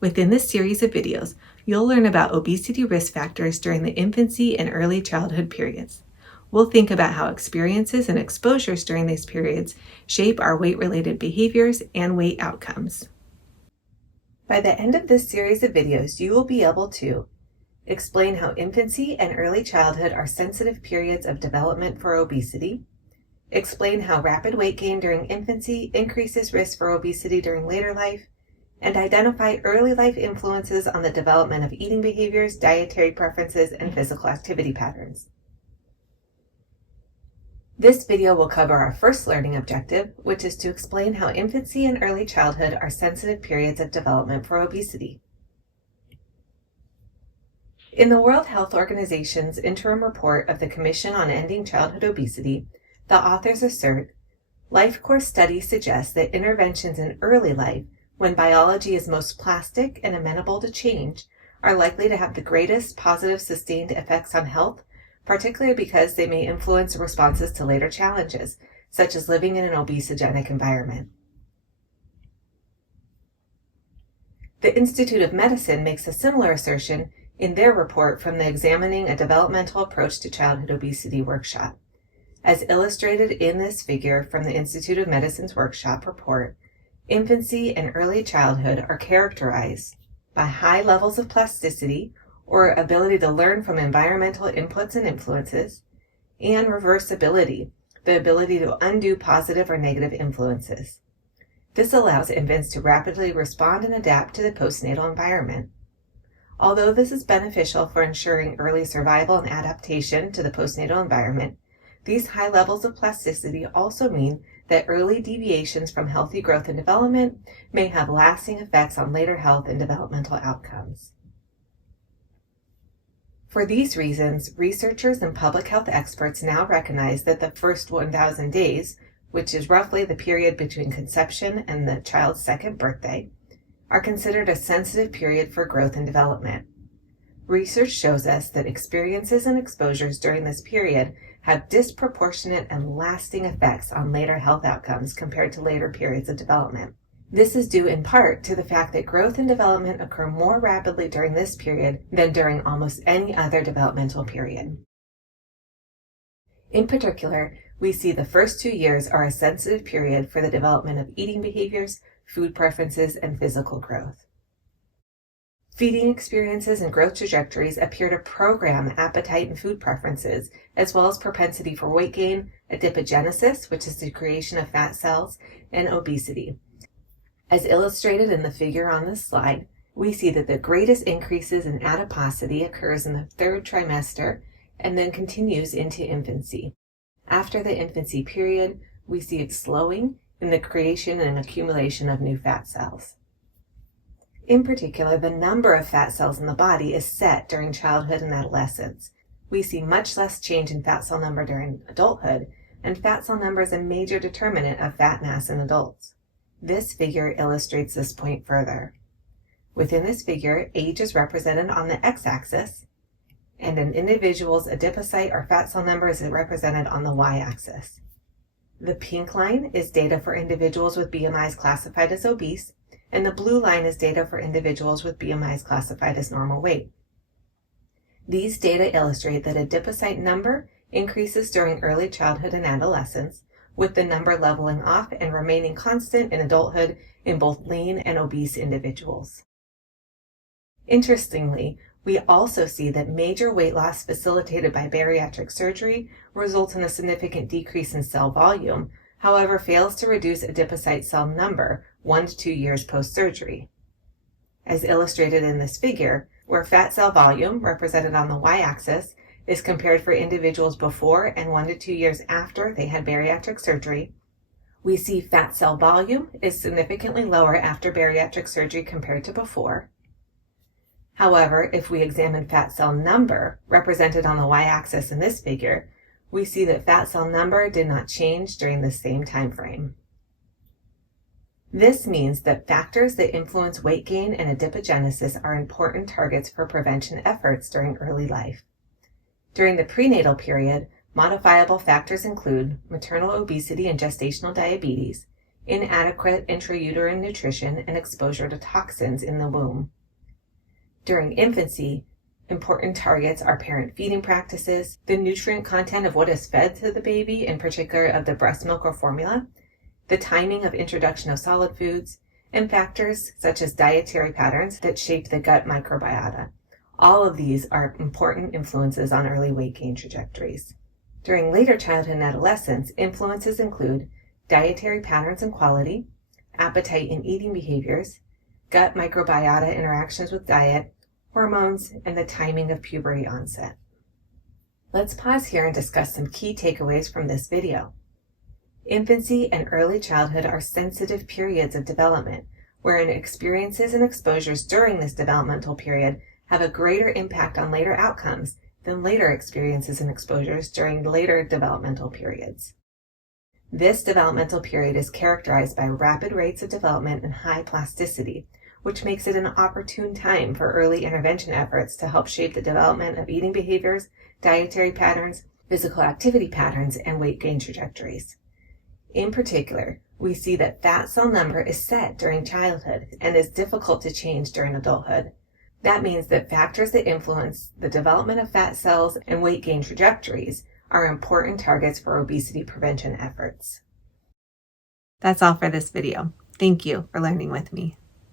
Within this series of videos, you'll learn about obesity risk factors during the infancy and early childhood periods. We'll think about how experiences and exposures during these periods shape our weight-related behaviors and weight outcomes. By the end of this series of videos, you will be able to explain how infancy and early childhood are sensitive periods of development for obesity, explain how rapid weight gain during infancy increases risk for obesity during later life, and identify early life influences on the development of eating behaviors, dietary preferences, and physical activity patterns. This video will cover our first learning objective, which is to explain how infancy and early childhood are sensitive periods of development for obesity. In the World Health Organization's interim report of the Commission on Ending Childhood Obesity, the authors assert, life course studies suggest that interventions in early life, when biology is most plastic and amenable to change, are likely to have the greatest positive sustained effects on health, particularly because they may influence responses to later challenges, such as living in an obesogenic environment. The Institute of Medicine makes a similar assertion in their report from the Examining a Developmental Approach to Childhood Obesity workshop. As illustrated in this figure from the Institute of Medicine's workshop report, infancy and early childhood are characterized by high levels of plasticity, or ability to learn from environmental inputs and influences, and reversibility, the ability to undo positive or negative influences. This allows infants to rapidly respond and adapt to the postnatal environment. Although this is beneficial for ensuring early survival and adaptation to the postnatal environment, these high levels of plasticity also mean that early deviations from healthy growth and development may have lasting effects on later health and developmental outcomes. For these reasons, researchers and public health experts now recognize that the first 1,000 days, which is roughly the period between conception and the child's second birthday, are considered a sensitive period for growth and development. Research shows us that experiences and exposures during this period have disproportionate and lasting effects on later health outcomes compared to later periods of development. This is due in part to the fact that growth and development occur more rapidly during this period than during almost any other developmental period. In particular, we see the first 2 years are a sensitive period for the development of eating behaviors, food preferences, and physical growth. Feeding experiences and growth trajectories appear to program appetite and food preferences, as well as propensity for weight gain, adipogenesis, which is the creation of fat cells, and obesity. As illustrated in the figure on this slide, we see that the greatest increases in adiposity occurs in the third trimester and then continues into infancy. After the infancy period, we see it slowing in the creation and accumulation of new fat cells. In particular, the number of fat cells in the body is set during childhood and adolescence. We see much less change in fat cell number during adulthood, and fat cell number is a major determinant of fat mass in adults. This figure illustrates this point further. Within this figure, age is represented on the x-axis, and an individual's adipocyte or fat cell number is represented on the y-axis. The pink line is data for individuals with BMIs classified as obese, and the blue line is data for individuals with BMIs classified as normal weight. These data illustrate that adipocyte number increases during early childhood and adolescence, with the number leveling off and remaining constant in adulthood in both lean and obese individuals. Interestingly, we also see that major weight loss facilitated by bariatric surgery results in a significant decrease in cell volume, however fails to reduce adipocyte cell number 1 to 2 years post-surgery. As illustrated in this figure, where fat cell volume, represented on the y-axis, is compared for individuals before and 1 to 2 years after they had bariatric surgery, we see fat cell volume is significantly lower after bariatric surgery compared to before. However, if we examine fat cell number, represented on the y-axis in this figure, we see that fat cell number did not change during the same time frame. This means that factors that influence weight gain and adipogenesis are important targets for prevention efforts during early life. During the prenatal period, modifiable factors include maternal obesity and gestational diabetes, inadequate intrauterine nutrition, and exposure to toxins in the womb. During infancy, important targets are parent feeding practices, the nutrient content of what is fed to the baby, in particular of the breast milk or formula, the timing of introduction of solid foods, and factors such as dietary patterns that shape the gut microbiota. All of these are important influences on early weight gain trajectories. During later childhood and adolescence, influences include dietary patterns and quality, appetite and eating behaviors, gut microbiota interactions with diet, hormones, and the timing of puberty onset. Let's pause here and discuss some key takeaways from this video. Infancy and early childhood are sensitive periods of development, wherein experiences and exposures during this developmental period have a greater impact on later outcomes than later experiences and exposures during later developmental periods. This developmental period is characterized by rapid rates of development and high plasticity, which makes it an opportune time for early intervention efforts to help shape the development of eating behaviors, dietary patterns, physical activity patterns, and weight gain trajectories. In particular, we see that fat cell number is set during childhood and is difficult to change during adulthood. That means that factors that influence the development of fat cells and weight gain trajectories are important targets for obesity prevention efforts. That's all for this video. Thank you for learning with me.